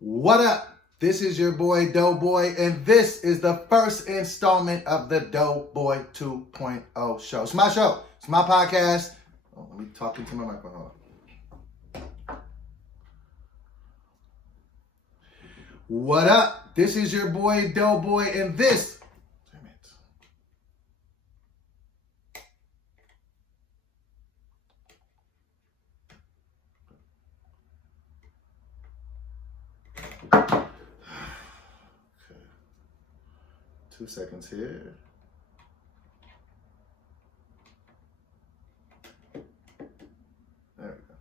What up? This is your boy DoBoy, and this is the first installment of the DoBoy 2.0 show. It's my show. It's my podcast. Oh, let me talk into my microphone. What up? This is your boy DoBoy, and this. Damn it. Okay. 2 seconds here. There we go.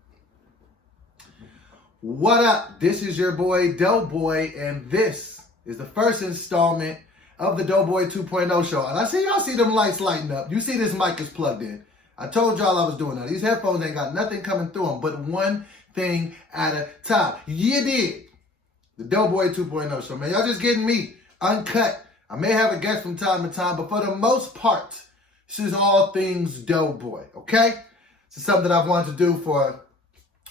What up? This is your boy DoBoy, and this is the first installment of the DoBoy 2.0 show. And I see y'all see them lights lighting up. You see this mic is plugged in. I told y'all I was doing that. These headphones ain't got nothing coming through them but one thing at a time. You did. The DoBoy 2.0 show, man. Y'all just getting me uncut. I may have a guest from time to time, but for the most part, this is all things DoBoy, okay? This is something that I've wanted to do for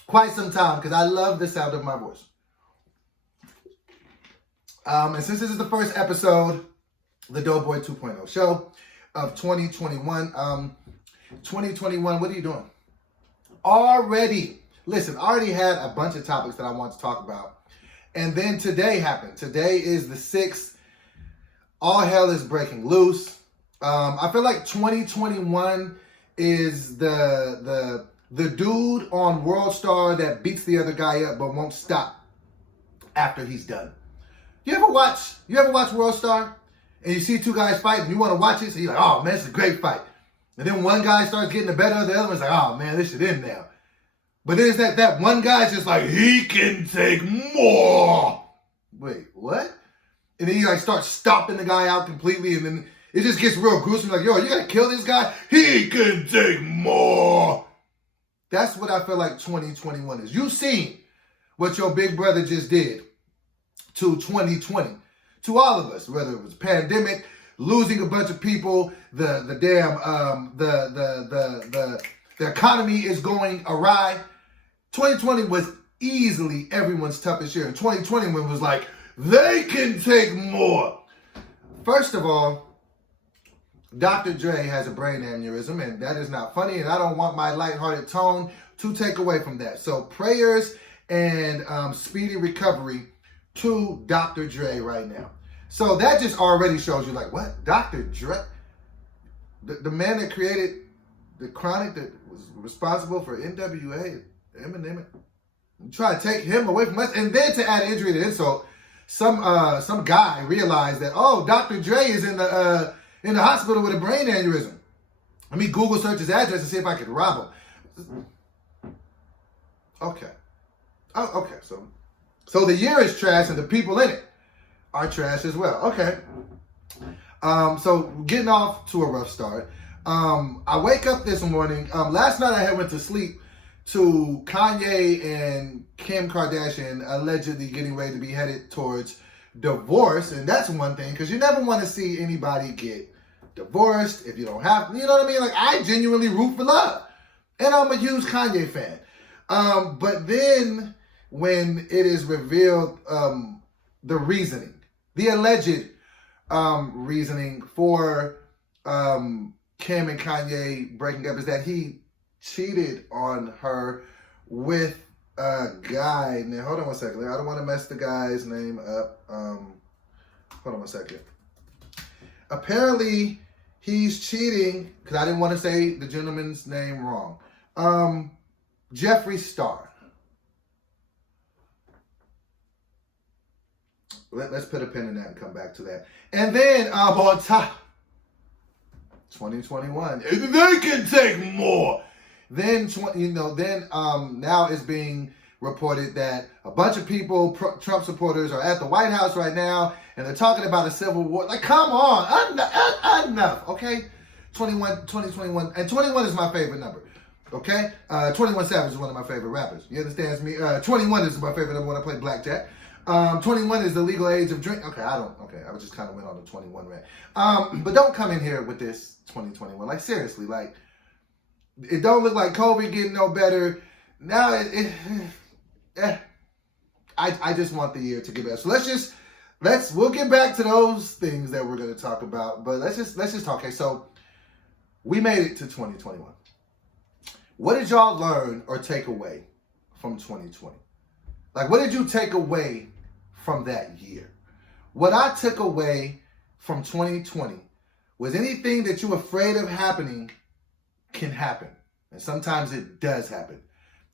quite some time because I love the sound of my voice. And since this is the first episode of the DoBoy 2.0 show of 2021, 2021, what are you doing? Already had a bunch of topics that I want to talk about. And then today happened. Today is the 6th. All hell is breaking loose. I feel like 2021 is the dude on World Star that beats the other guy up but won't stop after he's done. You ever watch World Star and you see two guys fight and you want to watch it, so you're like, oh man, it's a great fight. And then one guy starts getting the better of the other one's like, oh man, this shit in now. But then it's that one guy's just like, he can take more. Wait, what? And then he like starts stomping the guy out completely, and then it just gets real gruesome. Like, yo, you gotta kill this guy? He can take more. That's what I feel like 2021 is. You seen what your big brother just did to 2020, to all of us, whether it was pandemic, losing a bunch of people, the economy is going awry. 2020 was easily everyone's toughest year. And 2021 was like, they can take more. First of all, Dr. Dre has a brain aneurysm, and that is not funny, and I don't want my lighthearted tone to take away from that. So prayers and speedy recovery to Dr. Dre right now. So that just already shows you like, what? Dr. Dre? The man that created the Chronic, that was responsible for NWA, Eminem, try to take him away from us, and then to add injury to insult, some guy realized that, oh, Dr. Dre is in the hospital with a brain aneurysm. Let me Google search his address and see if I can rob him. Okay. Oh, okay. So the year is trash and the people in it are trash as well. Okay. So getting off to a rough start. I wake up this morning. Last night I had went to sleep to Kanye and Kim Kardashian allegedly getting ready to be headed towards divorce. And that's one thing, because you never want to see anybody get divorced if you don't have, you know what I mean? Like, I genuinely root for love. And I'm a huge Kanye fan. But then when it is revealed the reasoning, the alleged reasoning for Kim and Kanye breaking up is that he cheated on her with a guy. Now, hold on one second. I don't want to mess the guy's name up. Hold on one second. Apparently, he's cheating, because I didn't want to say the gentleman's name wrong. Jeffree Star. Let's put a pin in that and come back to that. And then on top, 2021, they can take more. Then, now it's being reported that a bunch of people, Trump supporters, are at the White House right now, and they're talking about a civil war. Like, come on, enough, okay? 2021, and 21 is my favorite number, okay? 21 Savage is one of my favorite rappers. You understand me? 21 is my favorite number when I play blackjack. 21 is the legal age of drink. Okay, I just kind of went on the 21 rant. But don't come in here with this 2021. Like, seriously, like, it don't look like COVID getting no better. Now, I just want the year to get better. So we'll get back to those things that we're going to talk about, but let's just talk. Okay, so we made it to 2021. What did y'all learn or take away from 2020? Like, what did you take away from that year? What I took away from 2020 was anything that you're afraid of happening can happen. And sometimes it does happen.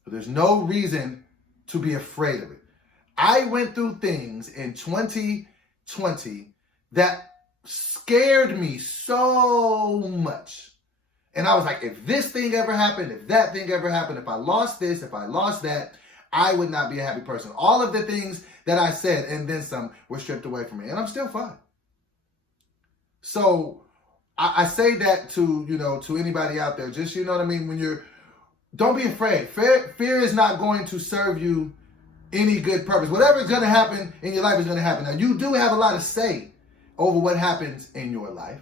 But there's no reason to be afraid of it. I went through things in 2020 that scared me so much. And I was like, if this thing ever happened, if that thing ever happened, if I lost this, if I lost that, I would not be a happy person. All of the things that I said and then some were stripped away from me. And I'm still fine. So I say that to anybody out there. Just, you know what I mean? Don't be afraid. Fear is not going to serve you any good purpose. Whatever is going to happen in your life is going to happen. Now, you do have a lot of say over what happens in your life.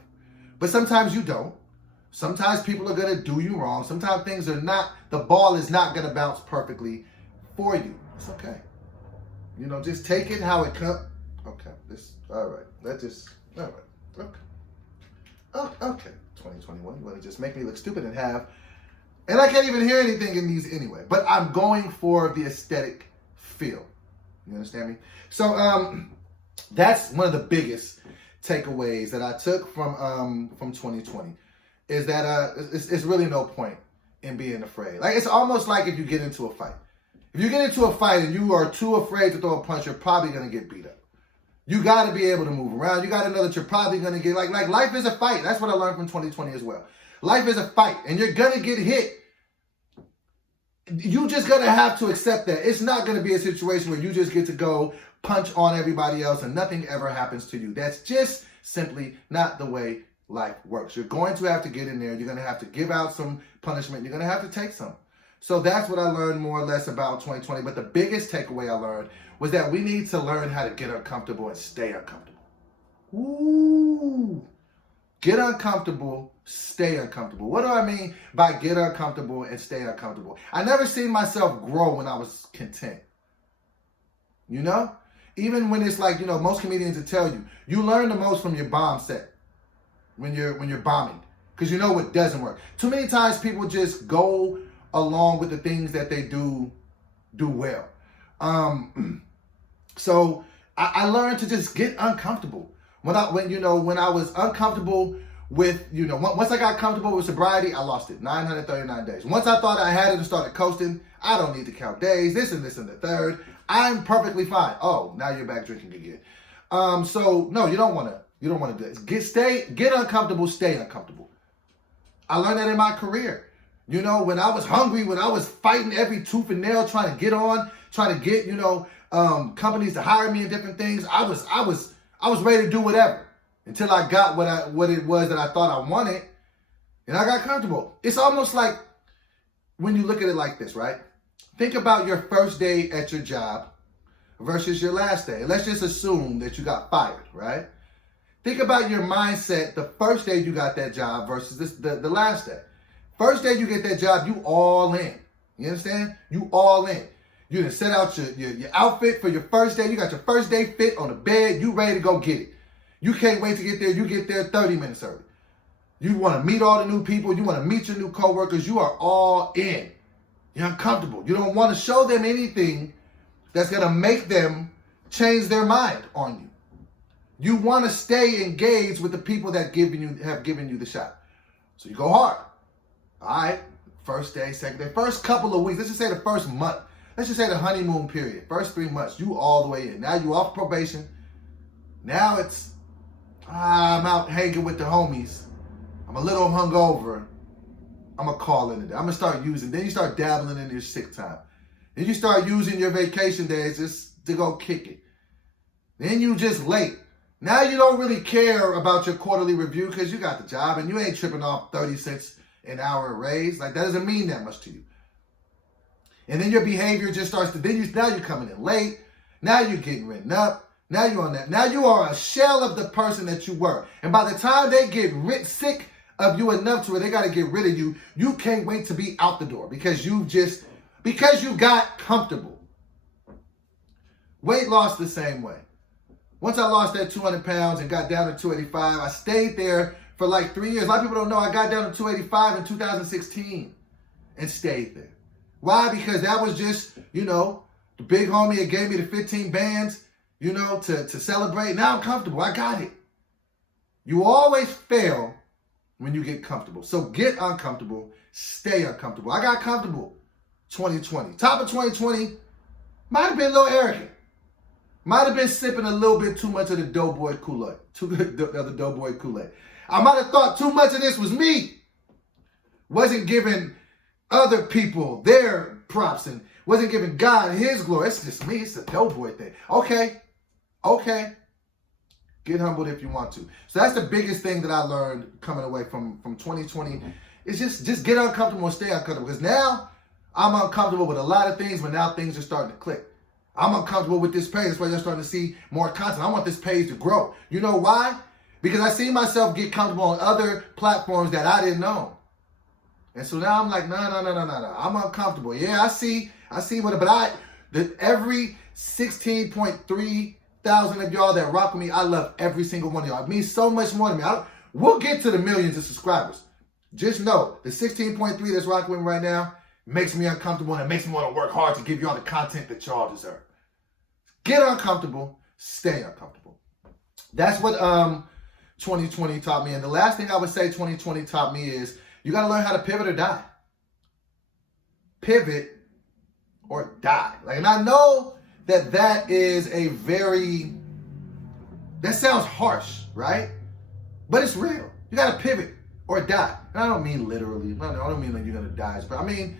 But sometimes you don't. Sometimes people are going to do you wrong. Sometimes the ball is not going to bounce perfectly for you. It's okay. Just take it how it comes. Okay. All right. All right. Okay. Oh, okay. 2021. You want to just make me look stupid and I can't even hear anything in these anyway. But I'm going for the aesthetic feel. You understand me? So that's one of the biggest takeaways that I took from 2020. Is that it's really no point in being afraid. Like, it's almost like if you get into a fight. If you get into a fight and you are too afraid to throw a punch, you're probably going to get beat up. You got to be able to move around. You got to know that you're probably going to get, like life is a fight. That's what I learned from 2020 as well. Life is a fight, and you're going to get hit. You just going to have to accept that. It's not going to be a situation where you just get to go punch on everybody else and nothing ever happens to you. That's just simply not the way life works. You're going to have to get in there. You're going to have to give out some punishment. You're going to have to take some. So that's what I learned more or less about 2020. But the biggest takeaway I learned was that we need to learn how to get uncomfortable and stay uncomfortable. Ooh. Get uncomfortable, stay uncomfortable. What do I mean by get uncomfortable and stay uncomfortable? I never seen myself grow when I was content. Even when it's like, most comedians will tell you, you learn the most from your bomb set. When you're bombing, because you know what doesn't work. Too many times people just go along with the things that they do well. So I learned to just get uncomfortable. When I was uncomfortable with, once I got comfortable with sobriety, I lost it. 939 days. Once I thought I had it and started coasting, I don't need to count days. This and the third. I'm perfectly fine. Oh, now you're back drinking again. So no, you don't want to do this. Get uncomfortable, stay uncomfortable. I learned that in my career. When I was hungry, when I was fighting every tooth and nail, trying to get, companies to hire me and different things, I was ready to do whatever until I got what it was that I thought I wanted, and I got comfortable. It's almost like when you look at it like this, right? Think about your first day at your job versus your last day. Let's just assume that you got fired, right? Think about your mindset the first day you got that job versus the last day. First day you get that job, you all in. You understand? You all in. You done set out your outfit for your first day. You got your first day fit on the bed. You ready to go get it. You can't wait to get there. You get there 30 minutes early. You want to meet all the new people. You want to meet your new coworkers. You are all in. You're uncomfortable. You don't want to show them anything that's going to make them change their mind on you. You want to stay engaged with the people that have given you the shot. So you go hard. All right. First day, second day, first couple of weeks. Let's just say the first month. Let's just say the honeymoon period. First 3 months, you all the way in. Now you off probation. Now it's, I'm out hanging with the homies. I'm a little hungover. I'm going to call it a day. I'm going to start using. Then you start dabbling in your sick time. Then you start using your vacation days just to go kick it. Then you just late. Now you don't really care about your quarterly review because you got the job and you ain't tripping off 30 cents an hour raise. Like, that doesn't mean that much to you. And then your behavior just starts to, now you're coming in late. Now you're getting written up. Now you're on that. Now you are a shell of the person that you were. And by the time they get sick of you enough to where they got to get rid of you, you can't wait to be out the door because you got comfortable. Weight loss the same way. Once I lost that 200 pounds and got down to 285, I stayed there for like 3 years. A lot of people don't know I got down to 285 in 2016 and stayed there. Why? Because that was just, the big homie that gave me the 15 bands, to celebrate. Now I'm comfortable. I got it. You always fail when you get comfortable. So get uncomfortable. Stay uncomfortable. I got comfortable 2020. Top of 2020, might have been a little arrogant. Might have been sipping a little bit too much of the DoBoy Kool-Aid. The DoBoy Kool-Aid. I might have thought too much of this was me. Wasn't giving other people their props and wasn't giving God his glory. It's just me. It's a DoBoy thing. Okay. Get humbled if you want to. So that's the biggest thing that I learned coming away from 2020. Is just get uncomfortable and stay uncomfortable. Because now I'm uncomfortable with a lot of things, but now things are starting to click. I'm uncomfortable with this page. That's why you're starting to see more content. I want this page to grow. You know why? Because I see myself get comfortable on other platforms that I didn't know. And so now I'm like, no. I'm uncomfortable. Yeah, I see what, but every 16.3 thousand of y'all that rock with me, I love every single one of y'all. It means so much more to me. We'll get to the millions of subscribers. Just know the 16.3 that's rocking with me right now makes me uncomfortable and it makes me want to work hard to give y'all the content that y'all deserve. Get uncomfortable, stay uncomfortable. That's what 2020 taught me. And the last thing I would say 2020 taught me is you got to learn how to pivot or die. Pivot or die. And I know that is that sounds harsh, right? But it's real. You got to pivot or die. And I don't mean literally. I don't mean like you're going to die. But I mean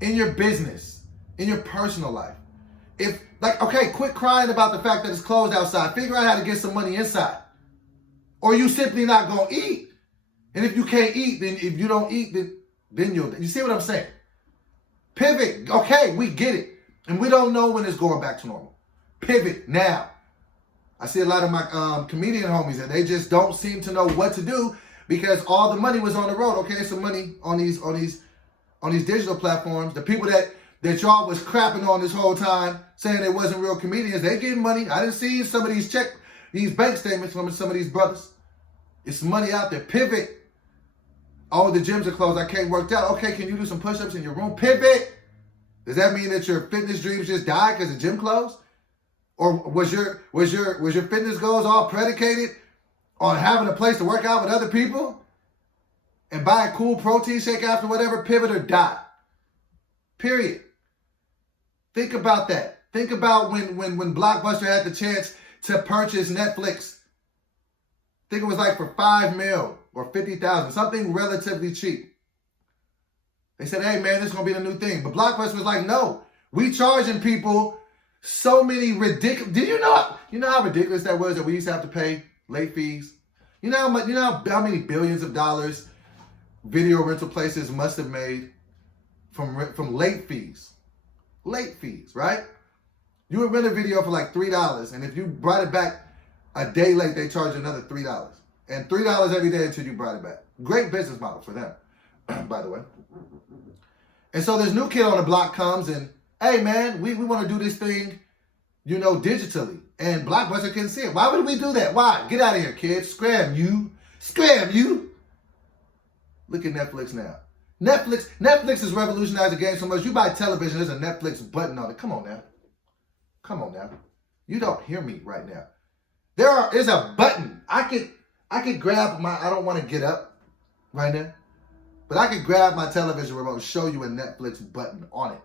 in your business, in your personal life. Quit crying about the fact that it's closed outside. Figure out how to get some money inside. Or you simply not going to eat. And if you can't eat, then if you don't eat, then you see what I'm saying? Pivot. Okay, we get it. And we don't know when it's going back to normal. Pivot now. I see a lot of my comedian homies and they just don't seem to know what to do because all the money was on the road. Okay, some money on these digital platforms. The people that y'all was crapping on this whole time, saying they wasn't real comedians, they getting money. I didn't see some of these bank statements from some of these brothers. It's money out there. Pivot. Oh, the gyms are closed. I can't work out. Okay, can you do some push-ups in your room? Pivot. Does that mean that your fitness dreams just died because the gym closed? Or was your fitness goals all predicated on having a place to work out with other people and buy a cool protein shake after whatever? Pivot or die. Period. Think about that. Think about when Blockbuster had the chance to purchase Netflix. I think it was like for $5 million or $50,000, something relatively cheap. They said, hey man, this is gonna be the new thing. But Blockbuster was like, no, we charging people so many ridiculous. Do you know how ridiculous that was that we used to have to pay late fees? You know how many billions of dollars video rental places must have made from late fees. Late fees, right? You would rent a video for like $3, and if you brought it back a day late, they charge you another $3. And $3 every day until you brought it back. Great business model for them, by the way. And so this new kid on the block comes and, hey man, we want to do this thing, digitally. And Blockbuster couldn't see it. Why would we do that? Why? Get out of here, kids. Scram you. Look at Netflix now. Netflix has revolutionized the game so much. You buy television, there's a Netflix button on it. Come on now. You don't hear me right now. There's a button. I could grab I don't want to get up right now, but I could grab my television remote and show you a Netflix button on it.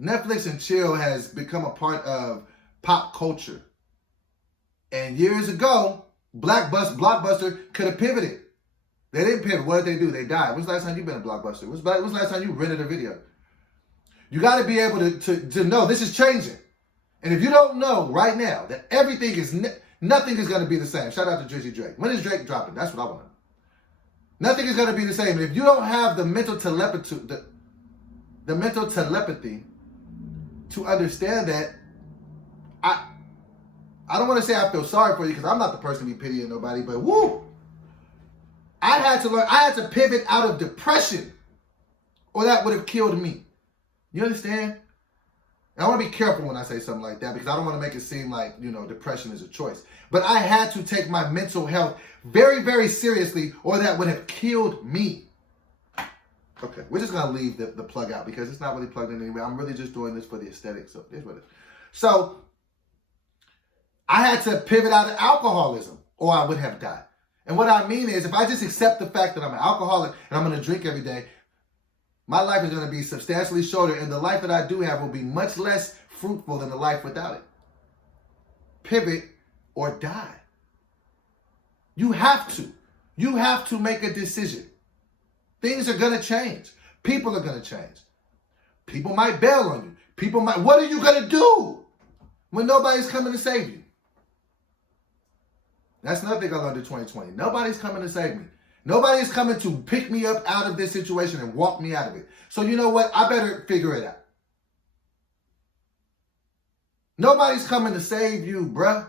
Netflix and chill has become a part of pop culture. And years ago, Blockbuster could have pivoted. They didn't pivot. What did they do? They died. When's the last time you've been at Blockbuster? When's the last time you rented a video? You got to be able to know this is changing. And if you don't know right now that nothing is going to be the same. Shout out to Drizzy Drake. When is Drake dropping? That's what I want to know. Nothing is going to be the same. And if you don't have the mental telepathy, the mental telepathy to understand that, I don't want to say I feel sorry for you because I'm not the person to be pitying nobody, but woo! I had to pivot out of depression or that would have killed me. You understand? And I want to be careful when I say something like that because I don't want to make it seem like, you know, depression is a choice. But I had to take my mental health very, very seriously or that would have killed me. Okay, we're just going to leave the plug out because it's not really plugged in anywhere. I'm really just doing this for the aesthetic. So here's what it is. So I had to pivot out of alcoholism or I would have died. And what I mean is if I just accept the fact that I'm an alcoholic and I'm going to drink every day, my life is going to be substantially shorter and the life that I do have will be much less fruitful than the life without it. Pivot or die. You have to. You have to make a decision. Things are going to change. People are going to change. People might bail on you. What are you going to do when nobody's coming to save you? That's another thing I learned in 2020. Nobody's coming to save me. Nobody's coming to pick me up out of this situation and walk me out of it. So you know what? I better figure it out. Nobody's coming to save you, bruh.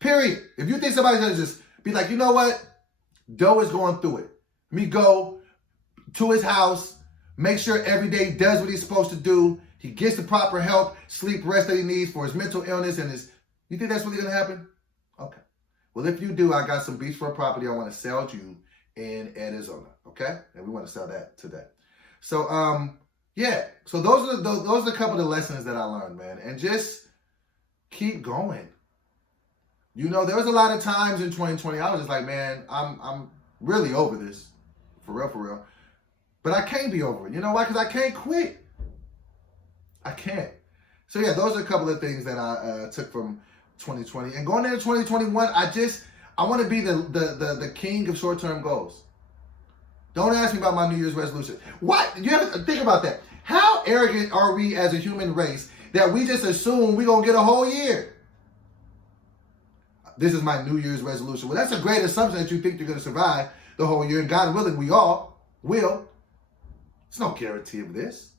Period. If you think somebody's going to just be like, you know what? Doe is going through it. Me go to his house, make sure every day he does what he's supposed to do. He gets the proper help, sleep, rest that he needs for his mental illness and his... You think that's really going to happen? Okay. Well, if you do, I got some beachfront property I want to sell to you in Arizona. Okay? And we want to sell that today. So, yeah. So those are a couple of the lessons that I learned, man. And just keep going. You know, there was a lot of times in 2020 I was just like, man, I'm really over this. For real. But I can't be over it. You know why? Because I can't quit. I can't. So yeah, those are a couple of things that I took from 2020. And going into 2021, I want to be the king of short-term goals. Don't ask me about my New Year's resolution. What? You have to think about that. How arrogant are we as a human race that we just assume we're going to get a whole year? This is my New Year's resolution. Well, that's a great assumption that you think you're going to survive the whole year. And God willing, we all will. There's no guarantee of this.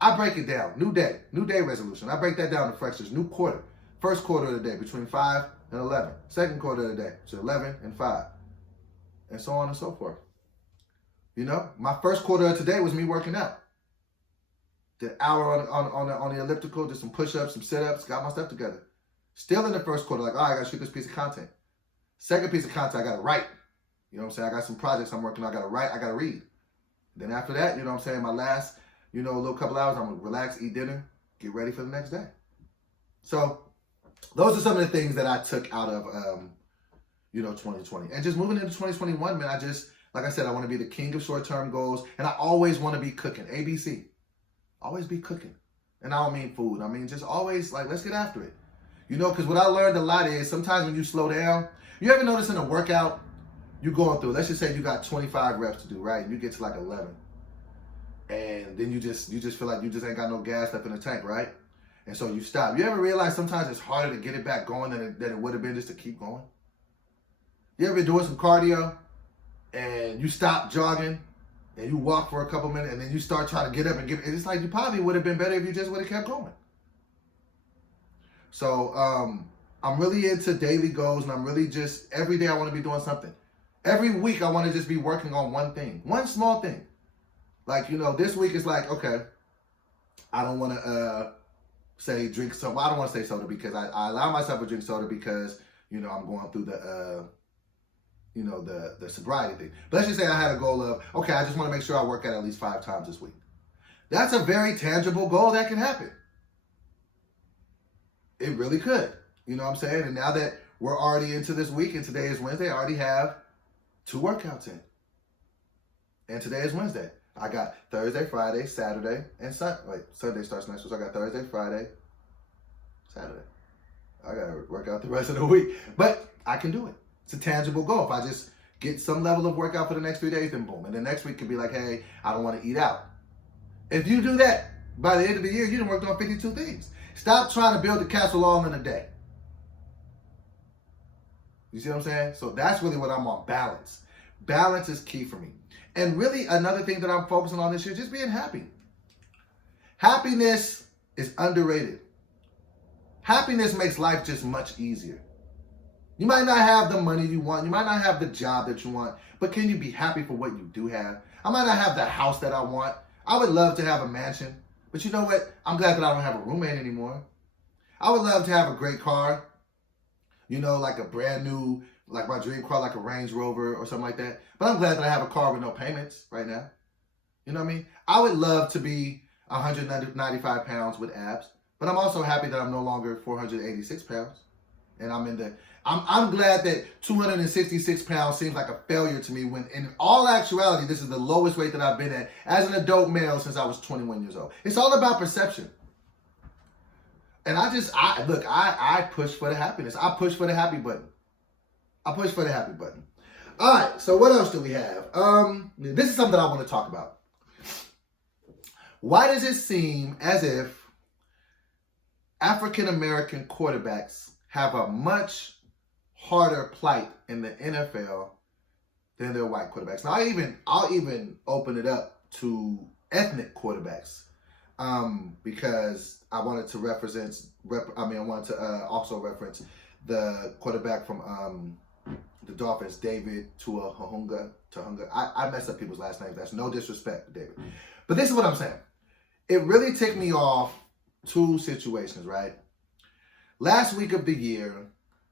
I break it down. New day resolution. I break that down to fractions. New quarter. First quarter of the day between 5 and 11. Second quarter of the day to 11 and 5. And so on and so forth. You know, my first quarter of today was me working out. Did an hour on the elliptical, did some push-ups, some sit-ups, got my stuff together. Still in the first quarter, like, I got to shoot this piece of content. Second piece of content, I got to write. You know what I'm saying? I got some projects I'm working on. I got to write. I got to read. Then after that, you know what I'm saying? My last, little couple hours, I'm going to relax, eat dinner, get ready for the next day. So those are some of the things that I took out of, 2020. And just moving into 2021, man, like I said, I want to be the king of short-term goals. And I always want to be cooking. ABC. Always be cooking. And I don't mean food. I mean, just always, let's get after it. Because what I learned a lot is sometimes when you slow down, you ever notice in a workout, you're going through, let's just say you got 25 reps to do, right? You get to 11. And then you just feel like you just ain't got no gas left in the tank, right? And so you stop. You ever realize sometimes it's harder to get it back going than it would have been just to keep going? You ever been doing some cardio and you stop jogging and you walk for a couple minutes and then you start trying to get up and it's like you probably would have been better if you just would have kept going. So I'm really into daily goals and I'm really just, every day I want to be doing something. Every week I want to just be working on one thing, one small thing. This week is okay, I don't want to say drink soda. Well, I don't want to say soda because I allow myself to drink soda because, I'm going through the sobriety thing. But let's just say I had a goal of, okay, I just want to make sure I work out at least 5 times this week. That's a very tangible goal that can happen. It really could. You know what I'm saying? And now that we're already into this week and today is Wednesday, I already have 2 workouts in. And today is Wednesday. I got Thursday, Friday, Saturday, and Sunday. Sunday starts next week. So I got Thursday, Friday, Saturday. I got to work out the rest of the week. But I can do it. It's a tangible goal. If I just get some level of workout for the next 3 days, then boom. And the next week could be like, hey, I don't want to eat out. If you do that, by the end of the year, you done worked on 52 things. Stop trying to build the castle all in a day. You see what I'm saying? So that's really what I'm on, balance. Balance is key for me. And really another thing that I'm focusing on this year, just being happy. Happiness is underrated. Happiness makes life just much easier. You might not have the money you want. You might not have the job that you want. But can you be happy for what you do have? I might not have the house that I want. I would love to have a mansion. But you know what? I'm glad that I don't have a roommate anymore. I would love to have a great car, you know, like a brand new, like my dream car, like a Range Rover or something like that. But I'm glad that I have a car with no payments right now. You know what I mean? I would love to be 195 pounds with abs, but I'm also happy that I'm no longer 486 pounds. And I'm glad that 266 pounds seems like a failure to me when in all actuality, this is the lowest weight that I've been at as an adult male since I was 21 years old. It's all about perception. And I push for the happiness. I push for the happy button. I push for the happy button. All right, so what else do we have? This is something I want to talk about. Why does it seem as if African-American quarterbacks have a much harder plight in the NFL than their white quarterbacks? Now, I'll even open it up to ethnic quarterbacks because I wanted to also reference the quarterback from the Dolphins, David Tuhunga. I mess up people's last names. That's no disrespect, David. But this is what I'm saying. It really ticked me off two situations, right? Last week of the year,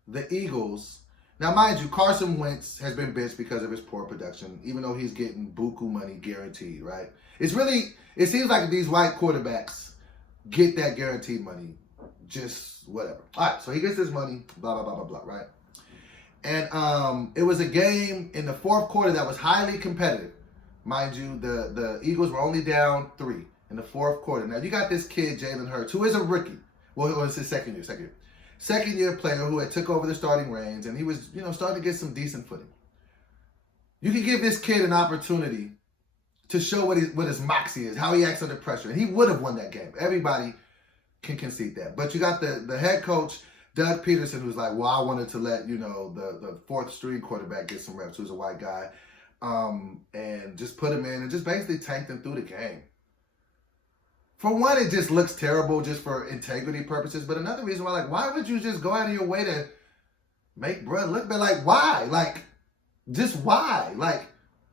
the Eagles, now mind you, Carson Wentz has been benched because of his poor production, even though he's getting buku money guaranteed, right? It seems like these white quarterbacks get that guaranteed money, just whatever. All right, so he gets his money, blah, blah, blah, blah, blah, right? And it was a game in the fourth quarter that was highly competitive. Mind you, the Eagles were only down 3 in the fourth quarter. Now, you got this kid, Jalen Hurts, who is a rookie. Well, it's his second year. Second year player who had took over the starting reins, and he was, starting to get some decent footing. You can give this kid an opportunity to show what his moxie is, how he acts under pressure, and he would have won that game. Everybody can concede that. But you got the head coach, Doug Peterson, who's like, well, I wanted to let, the fourth string quarterback get some reps, who's a white guy, and just put him in and just basically tanked him through the game. For one, it just looks terrible just for integrity purposes. But another reason why would you just go out of your way to make Bruh look bad? Like, why? Like, just why? Like,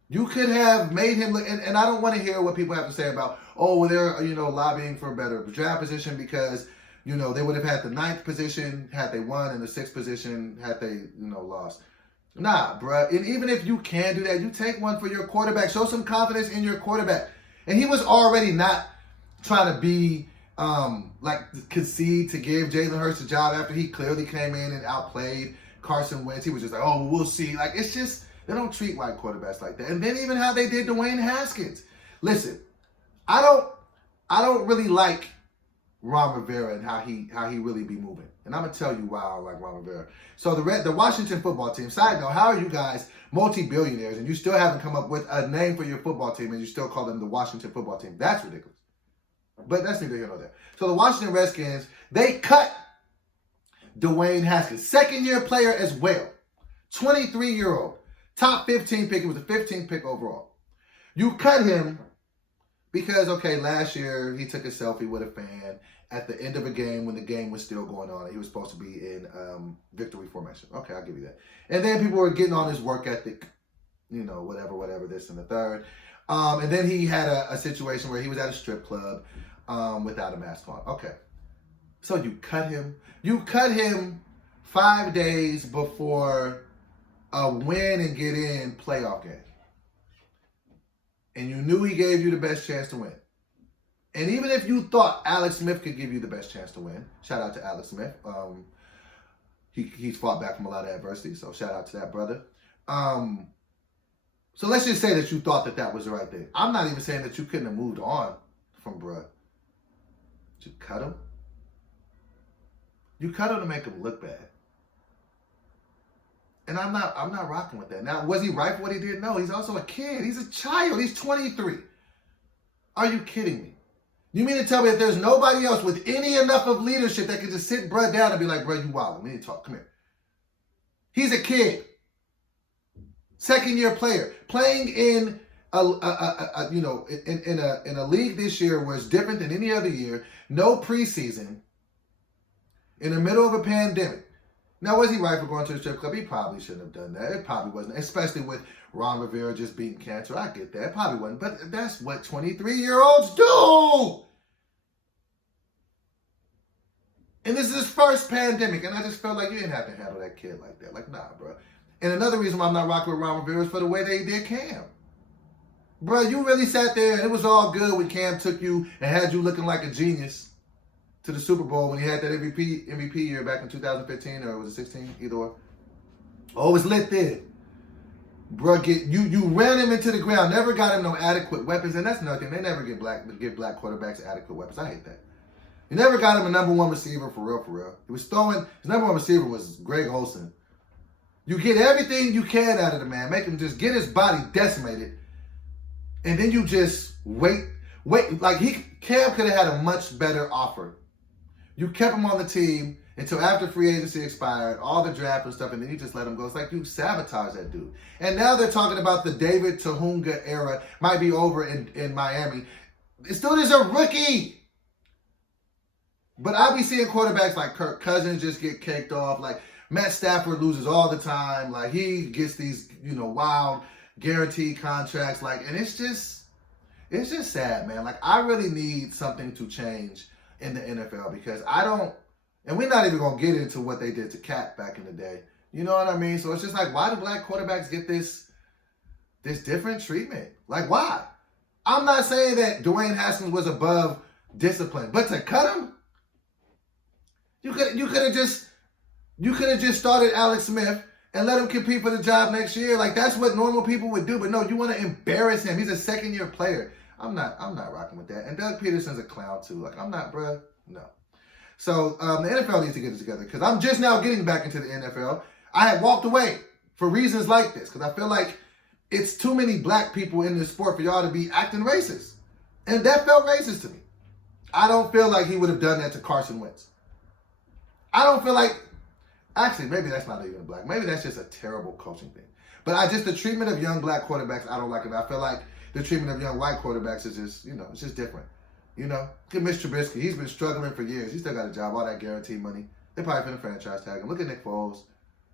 you could have made him look, and I don't want to hear what people have to say about, they're, lobbying for a better draft position because, they would have had the 9th position had they won and the 6th position had they, lost. Nah, bruh. And even if you can do that, you take one for your quarterback. Show some confidence in your quarterback. And he was already not trying to be concede to give Jalen Hurts a job after he clearly came in and outplayed Carson Wentz. He was just like, we'll see. Like, it's just, they don't treat white quarterbacks like that. And then even how they did Dwayne Haskins. Listen, I don't really like Ron Rivera and how he really be moving. And I'm gonna tell you why I like Ron Rivera. So the Washington football team, side note, how are you guys multi-billionaires and you still haven't come up with a name for your football team and you still call them the Washington football team? That's ridiculous. But that's neither here nor there. So the Washington Redskins, they cut Dwayne Haskins, second-year player as well, 23-year-old, top 15 pick. It was the 15th pick overall. You cut him because, last year he took a selfie with a fan at the end of a game when the game was still going on. He was supposed to be in victory formation. Okay, I'll give you that. And then people were getting on his work ethic, whatever, this and the third. And then he had a situation where he was at a strip club without a mask on. Okay. So you cut him. You cut him 5 days before a win and get in playoff game. And you knew he gave you the best chance to win. And even if you thought Alex Smith could give you the best chance to win, shout out to Alex Smith. He's fought back from a lot of adversity, so shout out to that brother. So let's just say that you thought that was the right thing. I'm not even saying that you couldn't have moved on from Bruh. You cut him? You cut him to make him look bad. And I'm not rocking with that. Now, was he right for what he did? No, he's also a kid. He's a child. He's 23. Are you kidding me? You mean to tell me that there's nobody else with any enough of leadership that can just sit Bruh down and be like, Bruh, you wildin'. We need to talk. Come here. He's a kid. Second-year player. Playing in in a league this year where it's different than any other year. No preseason. In the middle of a pandemic. Now, was he right for going to the strip club? He probably shouldn't have done that. It probably wasn't, especially with Ron Rivera just beating cancer. I get that. It probably wasn't, but that's what 23-year-olds do. And this is his first pandemic, and I just felt like you didn't have to handle that kid like that. Like, nah, bro. And another reason why I'm not rocking with Ron Rivera is for the way they did Cam. Bro, you really sat there and it was all good when Cam took you and had you looking like a genius to the Super Bowl when he had that MVP year back in 2015 or was it 16? Either or. Oh, it was lit there. Bro, you ran him into the ground, never got him no adequate weapons, and that's nothing. They never give black quarterbacks adequate weapons. I hate that. You never got him a number one receiver for real. He was throwing, his number one receiver was Greg Olsen. You get everything you can out of the man, make him just get his body decimated, and then you just wait. Like Cam could have had a much better offer. You kept him on the team until after free agency expired, all the draft and stuff, and then you just let him go. It's like you sabotage that dude. And now they're talking about the David Tahunga era might be over in Miami. This dude is a rookie. But I be seeing quarterbacks like Kirk Cousins just get caked off. Like Matt Stafford loses all the time. Like he gets these, wild guaranteed contracts. Like, and it's just sad, man. Like I really need something to change in the NFL because and we're not even going to get into what they did to Cat back in the day. You know what I mean? So it's just like, why do black quarterbacks get this different treatment? Like, why? I'm not saying that Dwayne Haskins was above discipline, but to cut him, you could have just started Alex Smith and let him compete for the job next year. Like, that's what normal people would do. But no, you want to embarrass him. He's a second-year player. I'm not rocking with that. And Doug Peterson's a clown, too. Like, I'm not, bruh. No. So the NFL needs to get it together because I'm just now getting back into the NFL. I had walked away for reasons like this because I feel like it's too many black people in this sport for y'all to be acting racist. And that felt racist to me. I don't feel like he would have done that to Carson Wentz. I don't feel like, actually, maybe that's not even black. Maybe that's just a terrible coaching thing. But the treatment of young black quarterbacks, I don't like it. I feel like the treatment of young white quarterbacks is just, it's just different. Look at Mitch Trubisky. He's been struggling for years. He still got a job, all that guaranteed money. They probably finna franchise tag him. Look at Nick Foles.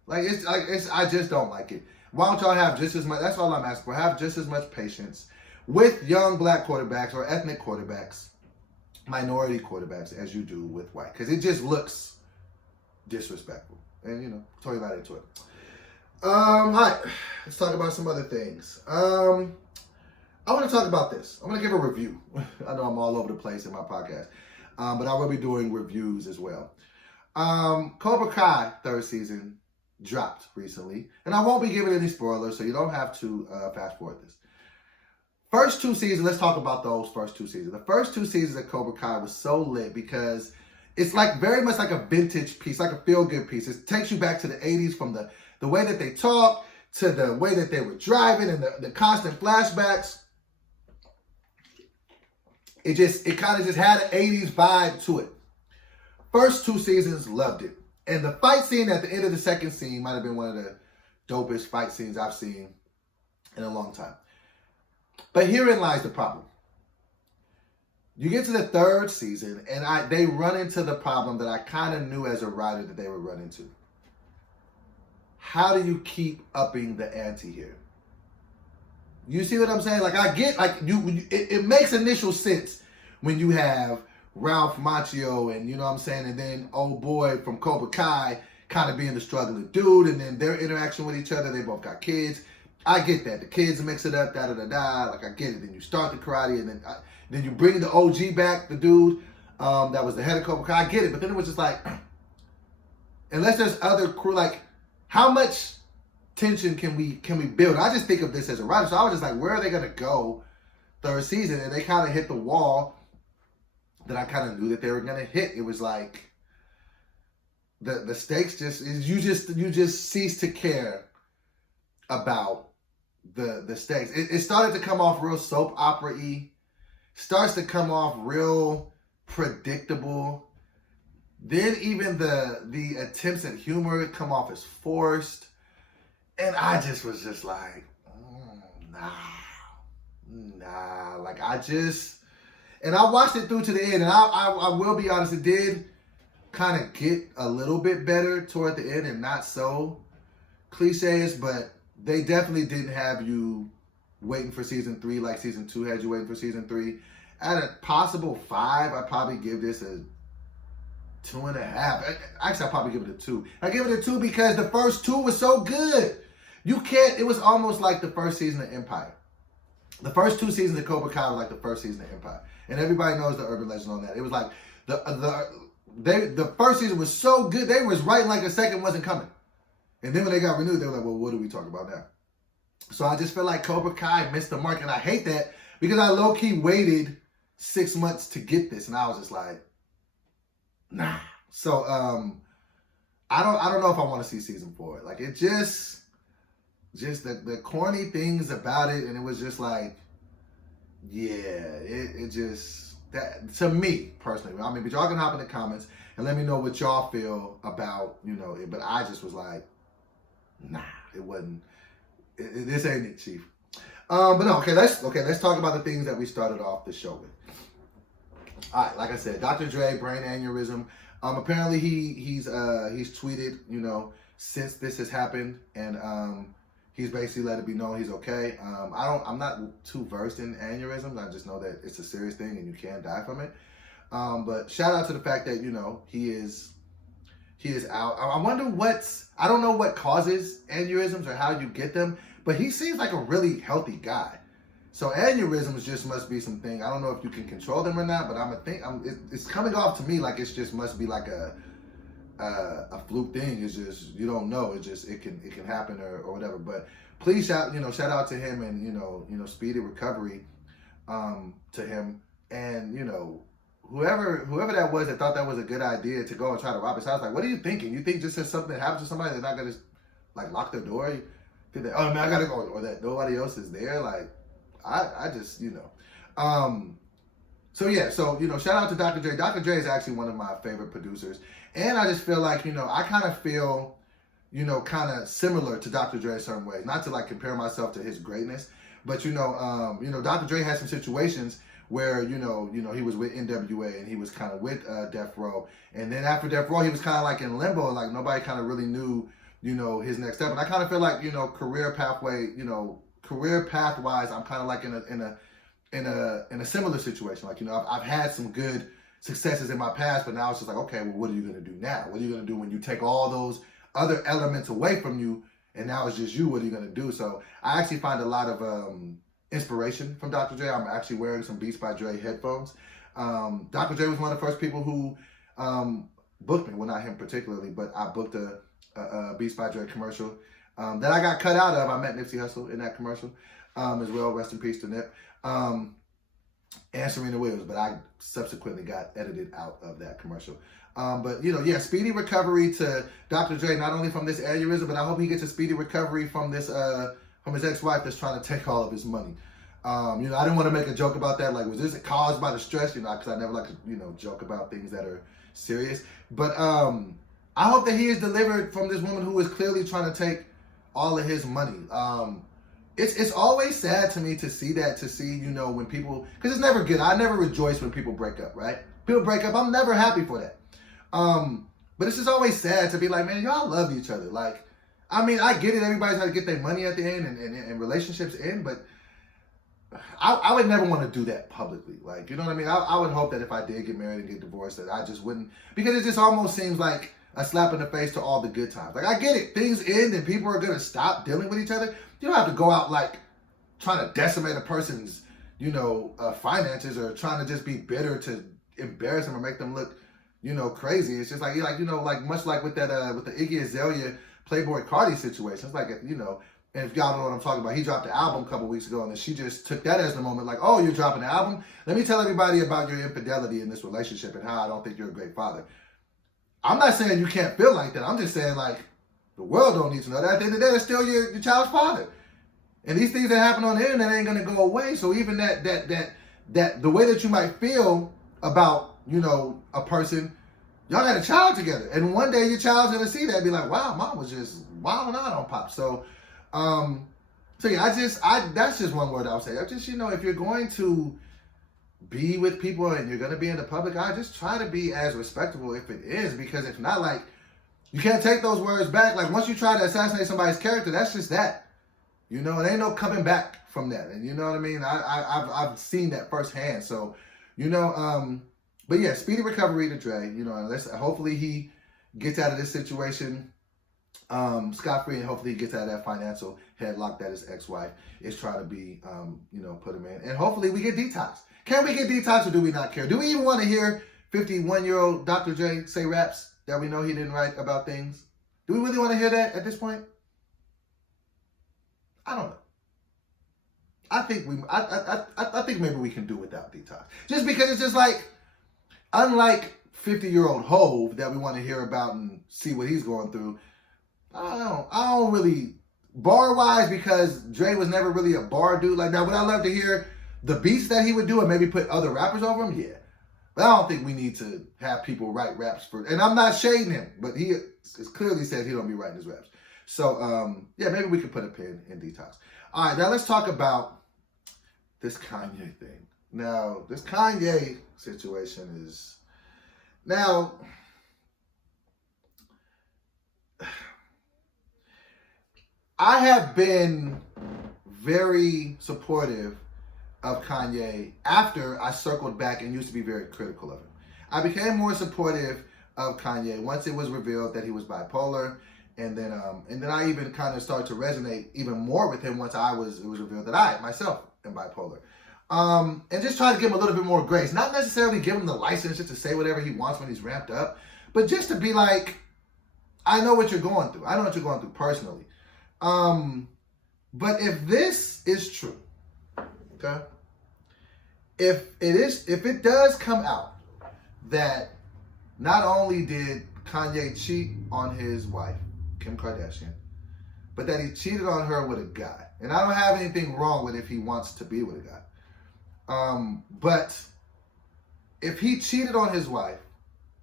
I just don't like it. Why don't y'all have just as much, that's all I'm asking for, have just as much patience with young black quarterbacks or ethnic quarterbacks, minority quarterbacks, as you do with white. Because it just looks disrespectful. And, throw you right into it. All right. Let's talk about some other things. I want to talk about this. I'm going to give a review. I know I'm all over the place in my podcast. But I will be doing reviews as well. Cobra Kai third season dropped recently. And I won't be giving any spoilers, so you don't have to fast forward this. First two seasons, let's talk about those first two seasons. The first two seasons of Cobra Kai was so lit because it's like very much like a vintage piece, like a feel-good piece. It takes you back to the 80s from the way that they talk to the way that they were driving and the constant flashbacks. It kind of just had an 80s vibe to it. First two seasons, loved it. And the fight scene at the end of the second scene might have been one of the dopest fight scenes I've seen in a long time. But herein lies the problem. You get to the third season, and they run into the problem that I kind of knew as a writer that they would run into. How do you keep upping the ante here? You see what I'm saying? Like, I get, like, it makes initial sense when you have Ralph Macchio and, and then old boy from Cobra Kai kind of being the struggling dude, and then their interaction with each other. They both got kids. I get that. The kids mix it up, da-da-da-da. Like, I get it. Then you start the karate, and then you bring the OG back, the dude that was the head of Cobra Kai. I get it. But then it was just like, unless there's other crew, like, how much tension can we build? I just think of this as a writer. So I was just like, where are they going to go third season? And they kind of hit the wall that I kind of knew that they were going to hit. It was like the stakes you just cease to care about the stakes. It started to come off real soap opera-y. Starts to come off real predictable. Then even the attempts at humor come off as forced. And I just was just like, nah. Like, and I watched it through to the end. And I will be honest, it did kind of get a little bit better toward the end and not so cliches, but they definitely didn't have you waiting for season 3 like season 2 had you waiting for season 3. At a possible 5, I'd probably give this a 2.5. Actually, I'll probably give it a 2. I give it a 2 because the first 2 was so good. It was almost like the first season of Empire. The first 2 seasons of Cobra Kai were like the first season of Empire. And everybody knows the urban legend on that. It was like, the first season was so good, they was writing like a second wasn't coming. And then when they got renewed, they were like, well, what do we talk about now? So I just feel like Cobra Kai missed the mark. And I hate that because I low-key waited 6 months to get this. And I was just like, nah. So I don't know if I want to see season 4. Like it just the corny things about it, and it was just like, yeah, it just, that to me personally. I mean, but y'all can hop in the comments and let me know what y'all feel about, it. But I just was like, nah, it wasn't. This ain't it, Chief. But no, let's talk about the things that we started off the show with. All right, like I said, Dr. Dre, brain aneurysm. Apparently he's tweeted, since this has happened, and he's basically let it be known he's okay. I'm not too versed in aneurysms. I just know that it's a serious thing and you can die from it. But shout out to the fact that he is out. I wonder I don't know what causes aneurysms or how you get them, but he seems like a really healthy guy. So aneurysms just must be something. I don't know if you can control them or not, but it's coming off to me like it's just must be like a fluke thing. It's just, you don't know. It can happen or whatever. But please shout out to him and speedy recovery to him, and whoever that was that thought that was a good idea to go and try to rob his house. Like, what are you thinking? You think just because something happens to somebody they're not gonna like lock their door? You think that, oh man, I gotta go, or that nobody else is there? Like, I just shout out to Dr. Dre. Dr. Dre is actually one of my favorite producers. And I just feel like, I kind of feel, kind of similar to Dr. Dre in certain ways. Not to like compare myself to his greatness, but Dr. Dre had some situations where, he was with NWA and he was kind of with Death Row. And then after Death Row, he was kind of like in limbo, like nobody kind of really knew, his next step. And I kind of feel like, career path-wise, I'm kind of like in a similar situation. Like, I've had some good successes in my past, but now it's just like, okay, well, what are you going to do now? What are you going to do when you take all those other elements away from you and now it's just you? What are you going to do? So I actually find a lot of inspiration from Dr. Dre. I'm actually wearing some Beats by Dre headphones. Dr. Dre was one of the first people who booked me. Well, not him particularly, but I booked a Beats by Dre commercial that I got cut out of. I met Nipsey Hussle in that commercial as well. Rest in peace to Nip. And Serena Williams, but I subsequently got edited out of that commercial. But speedy recovery to Dr. Dre, not only from this aneurysm, but I hope he gets a speedy recovery from this from his ex-wife that's trying to take all of his money. I didn't want to make a joke about that. Like, was this caused by the stress? Because I never like to joke about things that are serious. But I hope that he is delivered from this woman who is clearly trying to take all of his money. It's always sad to me to see when people, because it's never good. I never rejoice when people break up, right? People break up, I'm never happy for that. But it's just always sad to be like, man, y'all love each other. Like, I mean, I get it. Everybody's trying to get their money at the end and relationships end, but I would never want to do that publicly. Like, you know what I mean? I would hope that if I did get married and get divorced, that I just wouldn't, because it just almost seems like a slap in the face to all the good times. Like, I get it. Things end and people are going to stop dealing with each other. You don't have to go out like trying to decimate a person's, finances, or trying to just be bitter to embarrass them or make them look, crazy. It's just like, much like with that, with the Iggy Azalea Playboy Cardi situation. It's like, and if y'all know what I'm talking about, he dropped the album a couple weeks ago, and then she just took that as the moment, like, oh, you're dropping the album? Let me tell everybody about your infidelity in this relationship and how I don't think you're a great father. I'm not saying you can't feel like that. I'm just saying, like, the world don't need to know that. At the end of the day, it's still your child's father. And these things that happen on the internet ain't going to go away. So even that the way that you might feel about, a person, y'all got a child together. And one day your child's going to see that and be like, wow, mom was just wilding out on Pop. So, that's just one word I'll say. I just, if you're going to be with people and you're going to be in the public eye, just try to be as respectable if it is, because if not, like, you can't take those words back. Like, once you try to assassinate somebody's character, that's just that. It ain't no coming back from that. And you know what I mean? I've seen that firsthand. So, But yeah, speedy recovery to Dre. You know, and hopefully he gets out of this situation scot-free, and hopefully he gets out of that financial headlock that his ex-wife is trying to be, put him in. And hopefully we get detox. Can we get detox, or do we not care? Do we even want to hear 51-year-old Dr. J say raps that we know he didn't write about things? Do we really want to hear that at this point? I don't know. I think maybe we can do without detox. Just because it's just like, unlike 50-year-old Hove that we want to hear about and see what he's going through, I don't really, bar-wise, because Dre was never really a bar dude like that. Would I love to hear the beats that he would do and maybe put other rappers over him? Yeah. But I don't think we need to have people write raps for, and I'm not shading him, but he clearly said he don't be writing his raps. So, maybe we could put a pin in detox. All right, now let's talk about this Kanye thing. Now, this Kanye situation is, now, I have been very supportive of Kanye after I circled back and used to be very critical of him. I became more supportive of Kanye once it was revealed that he was bipolar, and then I even kind of started to resonate even more with him once it was revealed that I myself am bipolar. And just try to give him a little bit more grace. Not necessarily give him the license just to say whatever he wants when he's ramped up, but just to be like, I know what you're going through. I know what you're going through personally. But if this is true, okay, if it does come out that not only did Kanye cheat on his wife, Kim Kardashian, but that he cheated on her with a guy, and I don't have anything wrong with if he wants to be with a guy, but if he cheated on his wife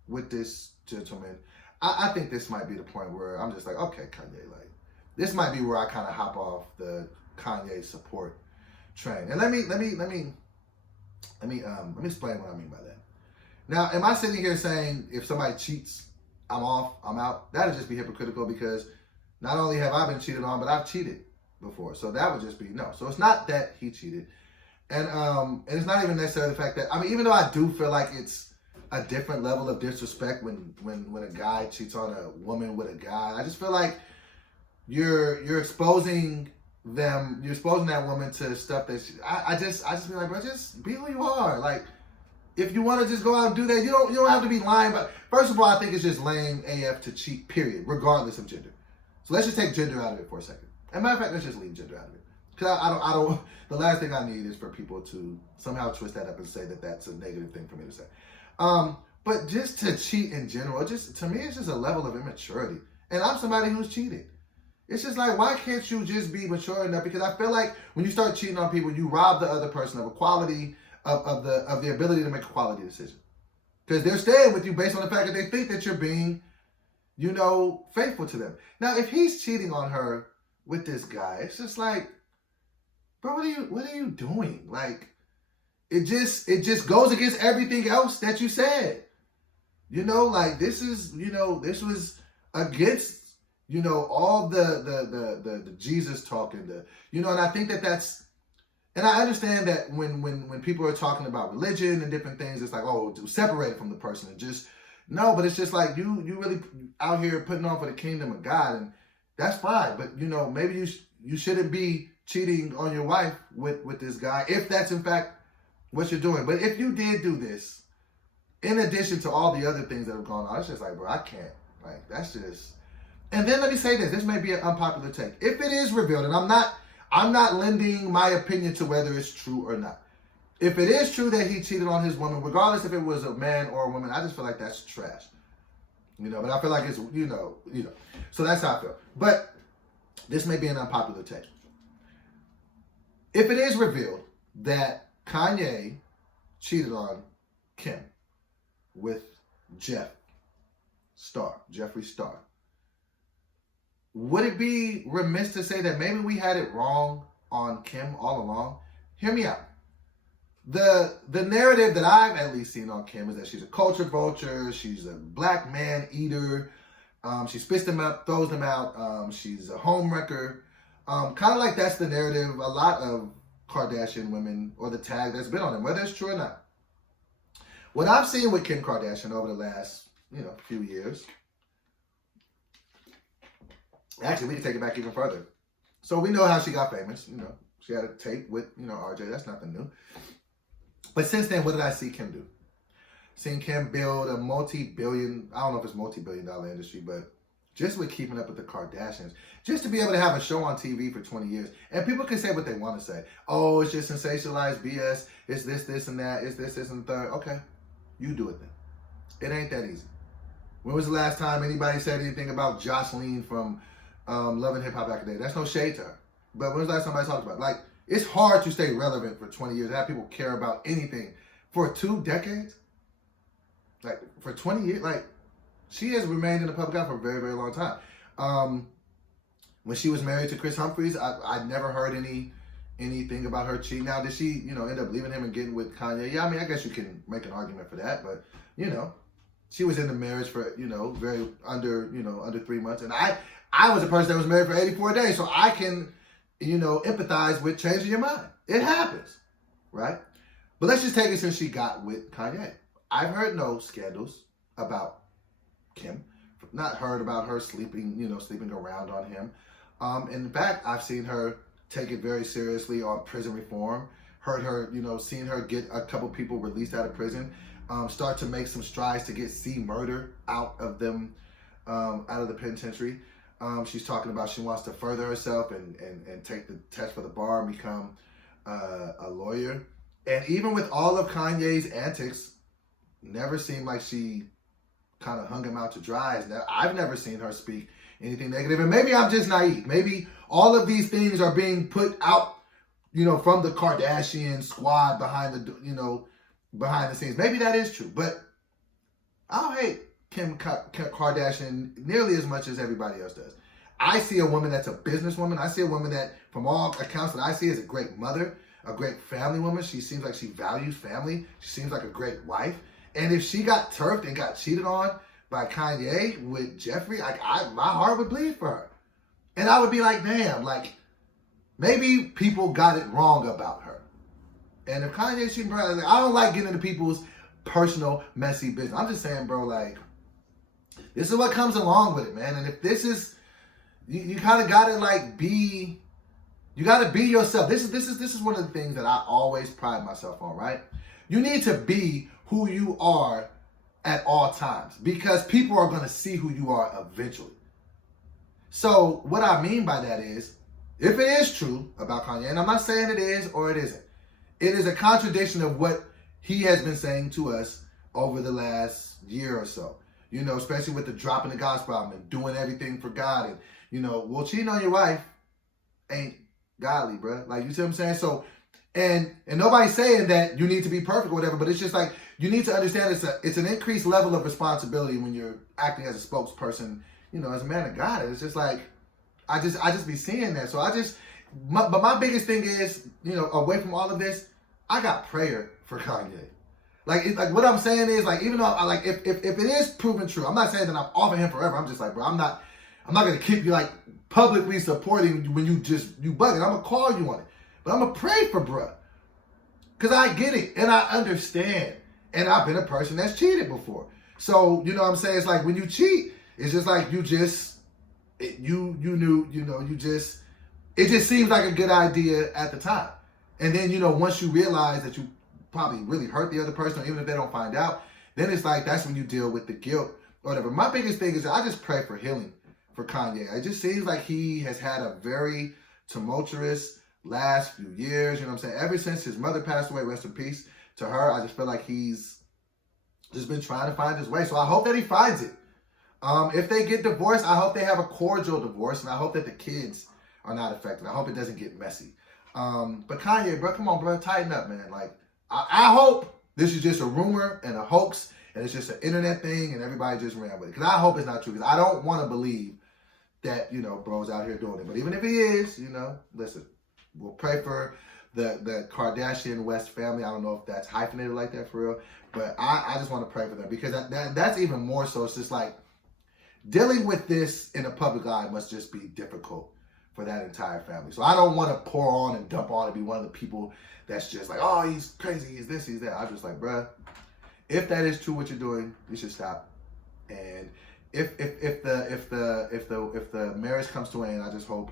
with this gentleman, I think this might be the point where I'm just like, okay, Kanye, like, this might be where I kind of hop off the Kanye support train. And let me explain what I mean by that. Now, am I sitting here saying if somebody cheats, I'm off, I'm out? That'd just be hypocritical, because not only have I been cheated on, but I've cheated before. So that would just be no. So it's not that he cheated. And it's not even necessarily the fact that, I mean, even though I do feel like it's a different level of disrespect when a guy cheats on a woman with a guy, I just feel like you're exposing them, you're exposing that woman to stuff that I just feel like, bro, just be who you are. Like, if you want to just go out and do that, you don't have to be lying. But first of all, I think it's just lame AF to cheat, period, regardless of gender. So let's just take gender out of it for a second. As a matter of fact, let's just leave gender out of it. Because I don't, the last thing I need is for people to somehow twist that up and say that that's a negative thing for me to say. But just to cheat in general, just to me, it's just a level of immaturity. And I'm somebody who's cheated. It's just like, why can't you just be mature enough? Because I feel like when you start cheating on people, you rob the other person of a quality, of the ability to make a quality decision. Because they're staying with you based on the fact that they think that you're being, faithful to them. Now, if he's cheating on her with this guy, it's just like, bro, what are you doing? Like, it just goes against everything else that you said. Like, this was against, all the Jesus talk and and I think that's, and I understand that when people are talking about religion and different things, it's like, oh, separate it from the person and just, no, but it's just like, you really out here putting on for the kingdom of God, and that's fine. But, maybe you shouldn't be cheating on your wife with this guy, if that's in fact what you're doing. But if you did do this, in addition to all the other things that have gone on, it's just like, bro, I can't. Like, that's just... And then let me say this. This may be an unpopular take. If it is revealed, and I'm not lending my opinion to whether it's true or not. If it is true that he cheated on his woman, regardless if it was a man or a woman, I just feel like that's trash. But I feel like it's, So that's how I feel. But this may be an unpopular take. If it is revealed that Kanye cheated on Kim with Jeffree Star, would it be remiss to say that maybe we had it wrong on Kim all along? Hear me out. The narrative that I've at least seen on Kim is that she's a culture vulture, she's a black man eater, she spits them out, throws them out, she's a homewrecker. Kind of like that's the narrative a lot of Kardashian women, or the tag that's been on them, whether it's true or not. What I've seen with Kim Kardashian over the last, few years, actually, we can take it back even further. So we know how she got famous. She had a tape with, RJ. That's nothing new. But since then, what did I see Kim do? Seen Kim build a multi-billion, I don't know if it's multi-billion-dollar industry, but just with keeping up with the Kardashians, just to be able to have a show on TV for 20 years. And people can say what they want to say. Oh, it's just sensationalized BS. It's this, and that. It's this, and the third. Okay, you do it then. It ain't that easy. When was the last time anybody said anything about Jocelyn from Love and Hip Hop back in the day? That's no shade to her. But when was the last time I talked about it? Like, it's hard to stay relevant for 20 years, have people care about anything for 2 decades. Like, for 20 years, like, she has remained in the public eye for a very, very long time. When she was married to Chris Humphries, I never heard anything about her cheating. Now, did she, end up leaving him and getting with Kanye? Yeah, I mean, I guess you can make an argument for that, but, she was in the marriage for, very under 3 months. And I was a person that was married for 84 days, so I can, empathize with changing your mind. It happens, right? But let's just take it since she got with Kanye. I've heard no scandals about Kim. Not heard about her sleeping around on him. In fact, I've seen her take it very seriously on prison reform. Heard her, seen her get a couple people released out of prison. Start to make some strides to get C Murder out of them, out of the penitentiary. She's talking about she wants to further herself and take the test for the bar and become a lawyer. And even with all of Kanye's antics, never seemed like she kind of hung him out to dry. I've never seen her speak anything negative. And maybe I'm just naive. Maybe all of these things are being put out, from the Kardashian squad behind the scenes. Maybe that is true. But I don't hate Kim Kardashian nearly as much as everybody else does. I see a woman that's a businesswoman. I see a woman that, from all accounts that I see, is a great mother, a great family woman. She seems like she values family. She seems like a great wife. And if she got turfed and got cheated on by Kanye with Jeffrey, my heart would bleed for her. And I would be like, damn, like, maybe people got it wrong about her. And if Kanye's cheating, bro, I don't like getting into people's personal, messy business. I'm just saying, bro, like, this is what comes along with it, man. And if this is, you kind of gotta you gotta be yourself. This is one of the things that I always pride myself on, right? You need to be who you are at all times because people are gonna see who you are eventually. So what I mean by that is, if it is true about Kanye, and I'm not saying it is or it isn't, it is a contradiction of what he has been saying to us over the last year or so. Especially with the dropping the gospel album and doing everything for God. And, well, cheating on your wife ain't godly, bro. Like, you see what I'm saying? So, and nobody's saying that you need to be perfect or whatever, but it's just like, you need to understand it's an increased level of responsibility when you're acting as a spokesperson, as a man of God. It's just like, I just be seeing that. So but my biggest thing is, away from all of this, I got prayer for Kanye. Like what I'm saying is, like, even though if it is proven true, I'm not saying that I'm off of him forever. I'm just like, bro, I'm not gonna keep you like publicly supporting when you bugging. I'm gonna call you on it, but I'm gonna pray for bro, cause I get it and I understand, and I've been a person that's cheated before. So what I'm saying, it's like when you cheat, it's just like it just seems like a good idea at the time, and then once you realize that you probably really hurt the other person, or even if they don't find out, then it's like that's when you deal with the guilt or whatever. My biggest thing is I just pray for healing for Kanye. It just seems like he has had a very tumultuous last few years. Ever since his mother passed away, rest in peace to her, I just feel like he's just been trying to find his way. So I hope that he finds it. If they get divorced, I hope they have a cordial divorce, and I hope that the kids are not affected. I hope it doesn't get messy. But Kanye, bro, come on, bro, tighten up, man. Like, I hope this is just a rumor and a hoax, and it's just an internet thing, and everybody just ran with it. Because I hope it's not true, because I don't want to believe that, bro's out here doing it. But even if he is, listen, we'll pray for the Kardashian West family. I don't know if that's hyphenated like that for real, but I just want to pray for them, because that's even more so. It's just like, dealing with this in a public eye must just be difficult for that entire family. So I don't want to pour on and dump on and be one of the people that's just like, oh, he's crazy, he's this, he's that. I'm just like, bruh, If that is true what you're doing, you should stop. And if the marriage comes to an end, I just hope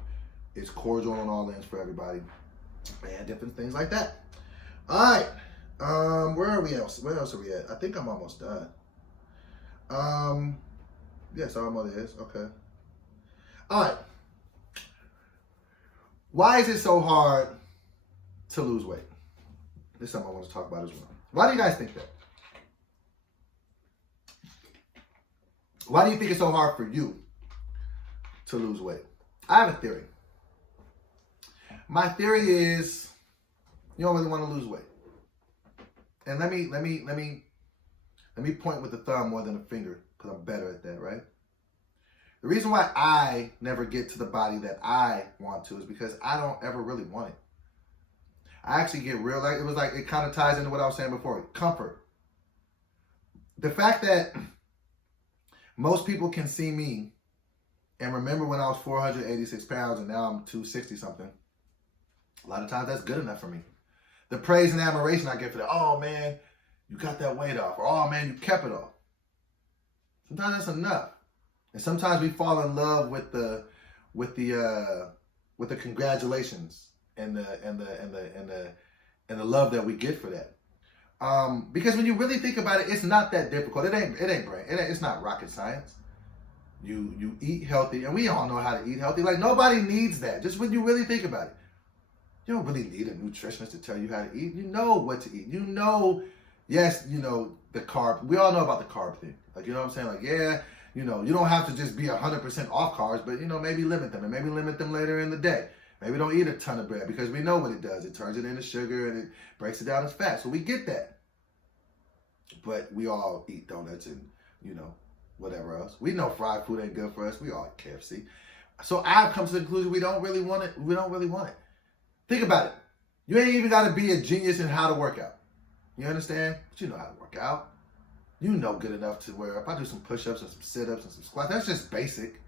it's cordial on all ends for everybody, and different things like that. All right, where are we else? Where else are we at? I think I'm almost done. Yes, almost is. Okay. All right. Why is it so hard to lose weight? This is something I want to talk about as well. Why do you guys think that? Why do you think it's so hard for you to lose weight? I have a theory. My theory is you don't really want to lose weight. And let me point with the thumb more than a finger, because I'm better at that, right? The reason why I never get to the body that I want to is because I don't ever really want it. I actually get real, it kind of ties into what I was saying before, comfort. The fact that most people can see me and remember when I was 486 pounds and now I'm 260 something. A lot of times that's good enough for me. The praise and admiration I get for that, oh man, you got that weight off, or oh man, you kept it off. Sometimes that's enough. And sometimes we fall in love with the congratulations and the love that we get for that. Because when you really think about it, it's not that difficult. It's not rocket science. You eat healthy, and we all know how to eat healthy. Like, nobody needs that. Just when you really think about it, you don't really need a nutritionist to tell you how to eat. You know what to eat. You know, yes, you know the carb. We all know about the carb thing. Like, you know what I'm saying? Like, yeah, you know, you don't have to just be 100% off carbs, but, you know, maybe limit them, and maybe limit them later in the day. Maybe don't eat a ton of bread, because we know what it does. It turns it into sugar and it breaks it down as fat. So we get that. But we all eat donuts and, you know, whatever else. We know fried food ain't good for us. We all eat KFC. So I've come to the conclusion we don't really want it. We don't really want it. Think about it. You ain't even got to be a genius in how to work out. You understand? But you know how to work out. You know good enough to where if I do some push-ups and some sit-ups and some squats, that's just basic.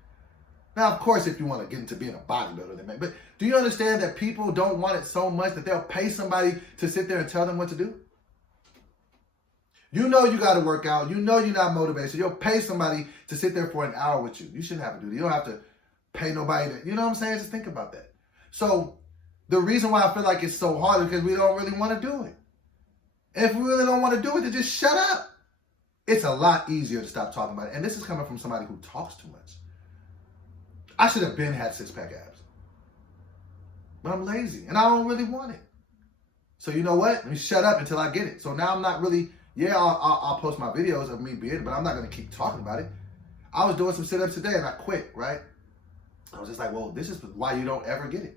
Now, of course, if you want to get into being a bodybuilder, then but do you understand that people don't want it so much that they'll pay somebody to sit there and tell them what to do? You know you got to work out. You know you're not motivated. So you'll pay somebody to sit there for an hour with you. You shouldn't have to do that. You don't have to pay nobody to, you know what I'm saying? Just think about that. So the reason why I feel like it's so hard is because we don't really want to do it. And if we really don't want to do it, then just shut up. It's a lot easier to stop talking about it. And this is coming from somebody who talks too much. I should have been had six-pack abs. But I'm lazy, and I don't really want it. So you know what? Let me shut up until I get it. So now I'm not really, yeah, I'll post my videos of me being it, but I'm not going to keep talking about it. I was doing some sit-ups today, and I quit, right? I was just like, well, this is why you don't ever get it.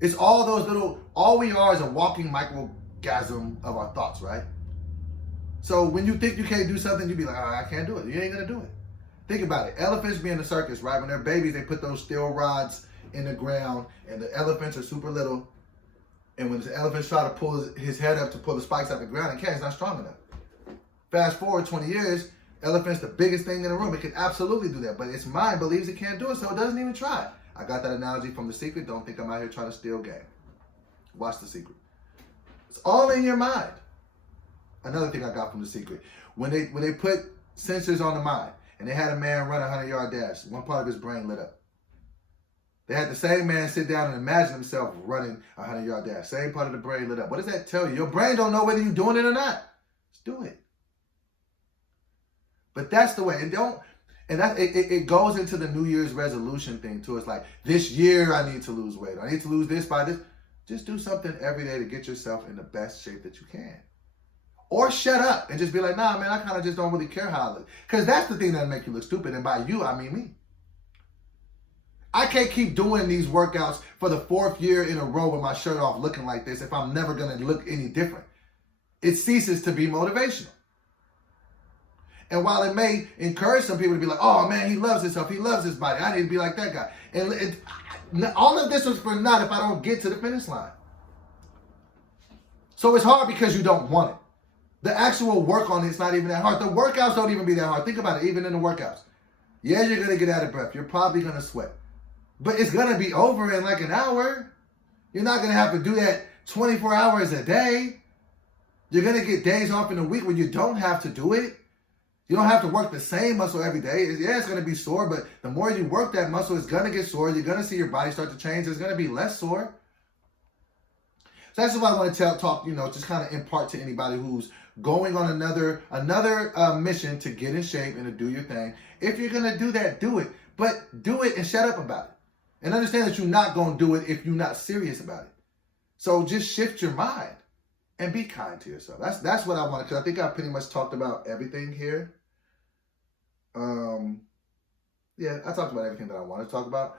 It's all those little, all we are is a walking microgasm of our thoughts, right? So when you think you can't do something, you be like, oh, I can't do it. You ain't going to do it. Think about it. Elephants be in the circus, right? When they're babies, they put those steel rods in the ground, and the elephants are super little. And when the elephants try to pull his head up to pull the spikes out of the ground, and he's not strong enough. Fast forward 20 years, elephant's the biggest thing in the room. It can absolutely do that, but its mind believes it can't do it, so it doesn't even try. I got that analogy from The Secret. Don't think I'm out here trying to steal game. Watch The Secret. It's all in your mind. Another thing I got from The Secret. When they put sensors on the mind, and they had a man run a 100-yard dash, one part of his brain lit up. They had the same man sit down and imagine himself running a 100-yard dash. Same part of the brain lit up. What does that tell you? Your brain don't know whether you're doing it or not. Just do it. But that's the way. It goes into the New Year's resolution thing too. It's like, this year I need to lose weight. I need to lose this by this. Just do something every day to get yourself in the best shape that you can. Or shut up and just be like, nah, man, I kind of just don't really care how I look. Because that's the thing that'll make you look stupid. And by you, I mean me. I can't keep doing these workouts for the 4th year in a row with my shirt off looking like this if I'm never going to look any different. It ceases to be motivational. And while it may encourage some people to be like, oh, man, he loves himself. He loves his body. I need to be like that guy. And all of this was for naught if I don't get to the finish line. So it's hard because you don't want it. The actual work on it's not even that hard. The workouts don't even be that hard. Think about it, even in the workouts. Yeah, you're going to get out of breath. You're probably going to sweat. But it's going to be over in like an hour. You're not going to have to do that 24 hours a day. You're going to get days off in the week where you don't have to do it. You don't have to work the same muscle every day. Yeah, it's going to be sore, but the more you work that muscle, it's going to get sore. You're going to see your body start to change. It's going to be less sore. So that's what I want to talk, just kind of impart to anybody who's going on another mission to get in shape and to do your thing. If you're going to do that, do it. But do it and shut up about it. And understand that you're not going to do it if you're not serious about it. So just shift your mind and be kind to yourself. That's what I want, because I think I pretty much talked about everything here. Yeah, I talked about everything that I want to talk about.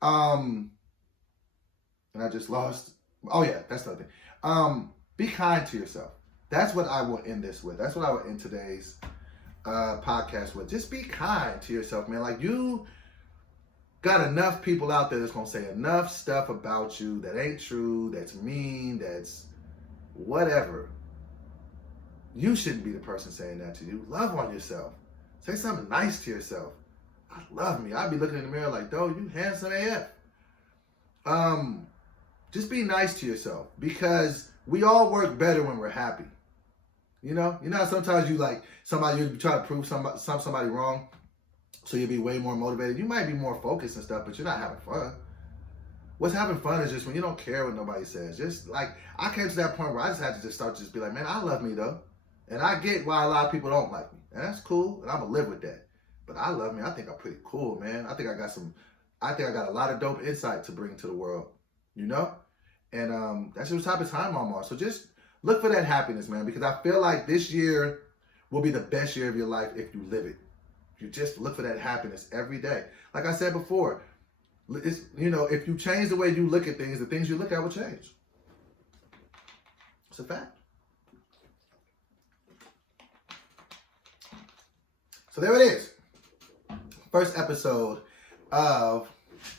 And I just lost. Oh yeah, that's the other thing. Be kind to yourself. That's what I will end this with. That's what I will end today's podcast with. Just be kind to yourself, man. Like, you got enough people out there that's gonna say enough stuff about you that ain't true, that's mean, that's whatever. You shouldn't be the person saying that to you. Love on yourself. Say something nice to yourself. I love me. I'd be looking in the mirror like, "Dude, you handsome AF." Just be nice to yourself, because we all work better when we're happy. You know how sometimes you try to prove somebody wrong, so you'll be way more motivated. You might be more focused and stuff, but you're not having fun. What's having fun is just when you don't care what nobody says. Just like, I came to that point where I just had to just be like, man, I love me though. And I get why a lot of people don't like me. And that's cool, and I'm gonna live with that. But I love me. I think I'm pretty cool, man. I think I got a lot of dope insight to bring to the world, And that's just the type of time I'm on. So just look for that happiness, man, because I feel like this year will be the best year of your life if you live it. You just look for that happiness every day. Like I said before, it's, if you change the way you look at things, the things you look at will change. It's a fact. So there it is. First episode of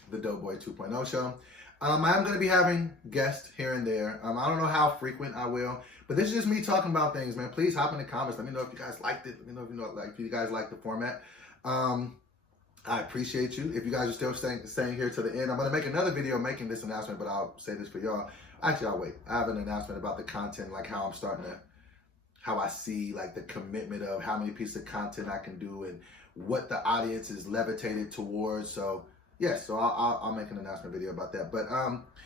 the DoBoy 2.0 show. I'm going to be having guests here and there. I don't know how frequent I will, but this is just me talking about things, man. Please hop in the comments. Let me know if you guys liked it. Let me know if you guys like the format. I appreciate you. If you guys are still staying here to the end, I'm going to make another video making this announcement, but I'll say this for y'all. Actually, I'll wait. I have an announcement about the content, like how I see like the commitment of how many pieces of content I can do and what the audience is levitated towards. So yes, so I'll make an announcement video about that. But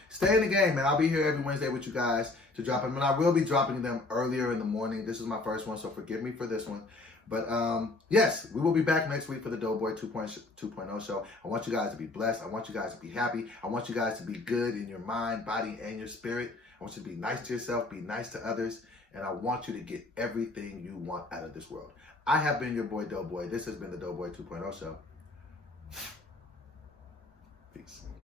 stay in the game, man. I'll be here every Wednesday with you guys to drop them. And I will be dropping them earlier in the morning. This is my first one, so forgive me for this one. But yes, we will be back next week for the DoBoy 2.0 show. I want you guys to be blessed. I want you guys to be happy. I want you guys to be good in your mind, body, and your spirit. I want you to be nice to yourself, be nice to others, and I want you to get everything you want out of this world. I have been your boy DoBoy. This has been the DoBoy 2.0 show. Peace.